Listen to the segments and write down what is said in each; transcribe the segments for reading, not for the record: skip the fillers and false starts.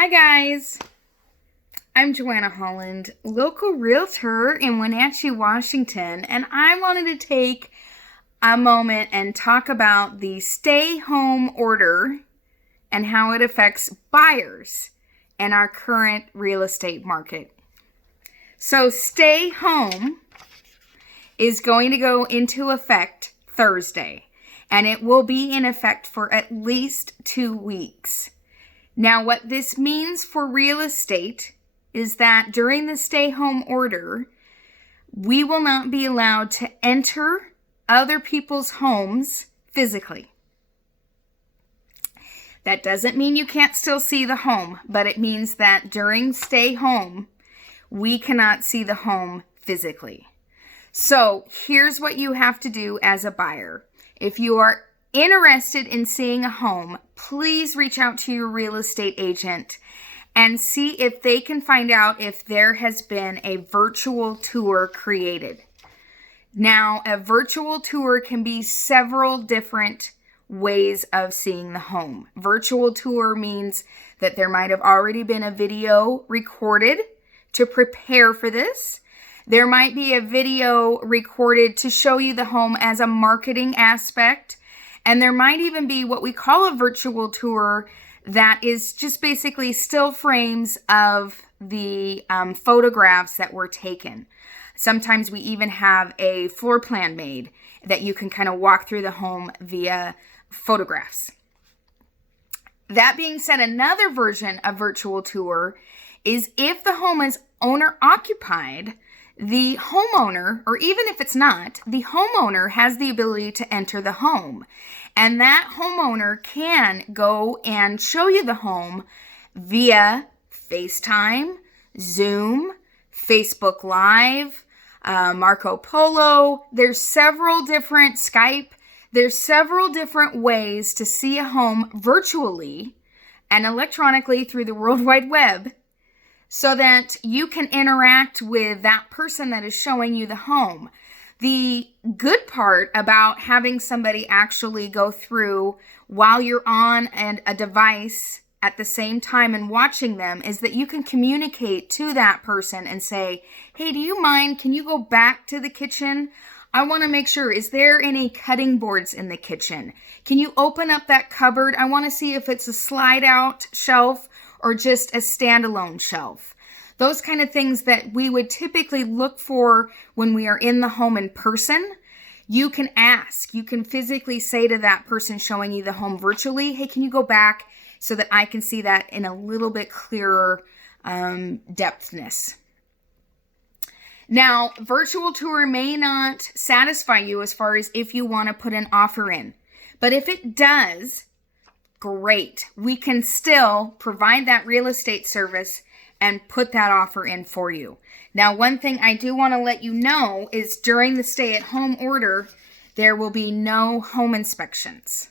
Hi guys, I'm Joanna Holland, local realtor in Wenatchee, Washington, and I wanted to take a moment and talk about the stay-home order and how it affects buyers in our current real estate market. So stay home is going to go into effect Thursday, and it will be in effect for at least 2 weeks. Now, what this means for real estate is that during the stay-home order, we will not be allowed to enter other people's homes physically. That doesn't mean you can't still see the home, but it means that during stay home, we cannot see the home physically. So here's what you have to do as a buyer. If you are interested in seeing a home, please reach out to your real estate agent and see if they can find out if there has been a virtual tour created. Now, a virtual tour can be several different ways of seeing the home. Virtual tour means that there might have already been a video recorded to prepare for this. There might be a video recorded to show you the home as a marketing aspect. And there might even be what we call a virtual tour that is just basically still frames of the photographs that were taken. Sometimes we even have a floor plan made that you can kind of walk through the home via photographs. That being said, another version of virtual tour is if the home is owner occupied, the homeowner, or even if it's not, the homeowner has the ability to enter the home. And that homeowner can go and show you the home via FaceTime, Zoom, Facebook Live, Marco Polo. There's several different Skype. There's several different ways to see a home virtually and electronically through the World Wide Web, so that you can interact with that person that is showing you the home. The good part about having somebody actually go through while you're on a device at the same time and watching them is that you can communicate to that person and say, hey, do you mind? Can you go back to the kitchen? I want to make sure, is there any cutting boards in the kitchen? Can you open up that cupboard? I want to see if it's a slide out shelf or just a standalone shelf. Those kind of things that we would typically look for when we are in the home in person, you can ask. You can physically say to that person showing you the home virtually, hey, can you go back so that I can see that in a little bit clearer depthness? Now, virtual tour may not satisfy you as far as if you want to put an offer in, but if it does, great. We can still provide that real estate service and put that offer in for you. Now, one thing I do want to let you know is during the stay-at-home order, there will be no home inspections.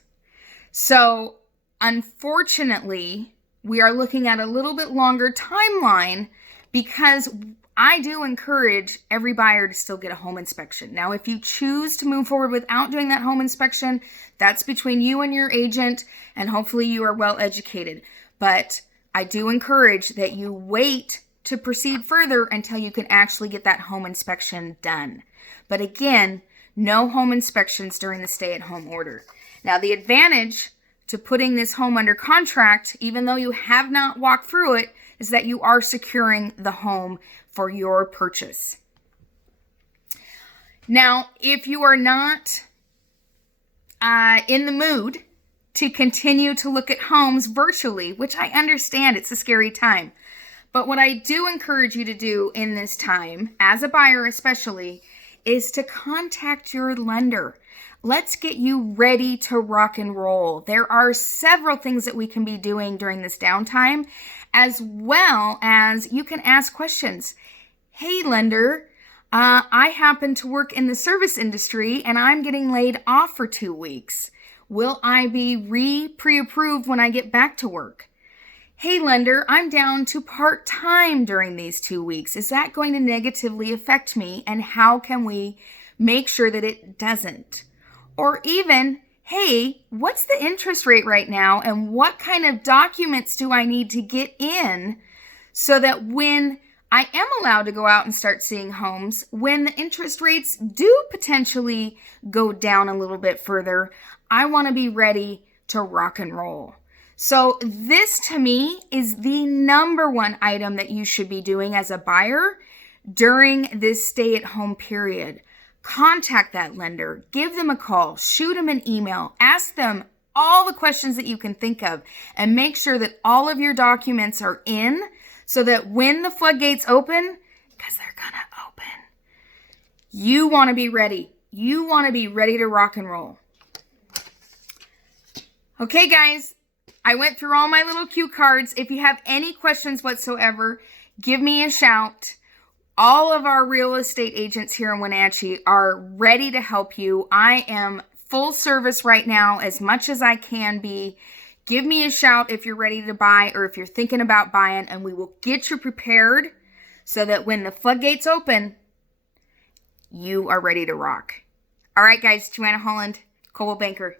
So, unfortunately, we are looking at a little bit longer timeline because I do encourage every buyer to still get a home inspection. Now, if you choose to move forward without doing that home inspection, that's between you and your agent, and hopefully you are well educated. But I do encourage that you wait to proceed further until you can actually get that home inspection done. But again, no home inspections during the stay-at-home order. Now, the advantage to putting this home under contract, even though you have not walked through it, is that you are securing the home for your purchase. Now, if you are not in the mood to continue to look at homes virtually, which I understand it's a scary time, but what I do encourage you to do in this time, as a buyer especially, is to contact your lender. Let's get you ready to rock and roll. There are several things that we can be doing during this downtime, as well as you can ask questions. Hey, lender, I happen to work in the service industry and I'm getting laid off for 2 weeks. Will I be pre-approved when I get back to work? Hey, lender, I'm down to part-time during these 2 weeks. Is that going to negatively affect me? And how can we make sure that it doesn't? Or even, hey, what's the interest rate right now? And what kind of documents do I need to get in so that when I am allowed to go out and start seeing homes, when the interest rates do potentially go down a little bit further, I want to be ready to rock and roll. So this to me is the number one item that you should be doing as a buyer during this stay-at-home period. Contact that lender, give them a call, shoot them an email, ask them all the questions that you can think of, and make sure that all of your documents are in so that when the floodgates open, because they're gonna open, you want to be ready. You want to be ready to rock and roll. Okay, guys, I went through all my little cue cards. If you have any questions whatsoever, give me a shout. All of our real estate agents here in Wenatchee are ready to help you. I am full service right now as much as I can be. Give me a shout if you're ready to buy or if you're thinking about buying, and we will get you prepared so that when the floodgates open, you are ready to rock. All right, guys, Joanna Holland, Coldwell Banker.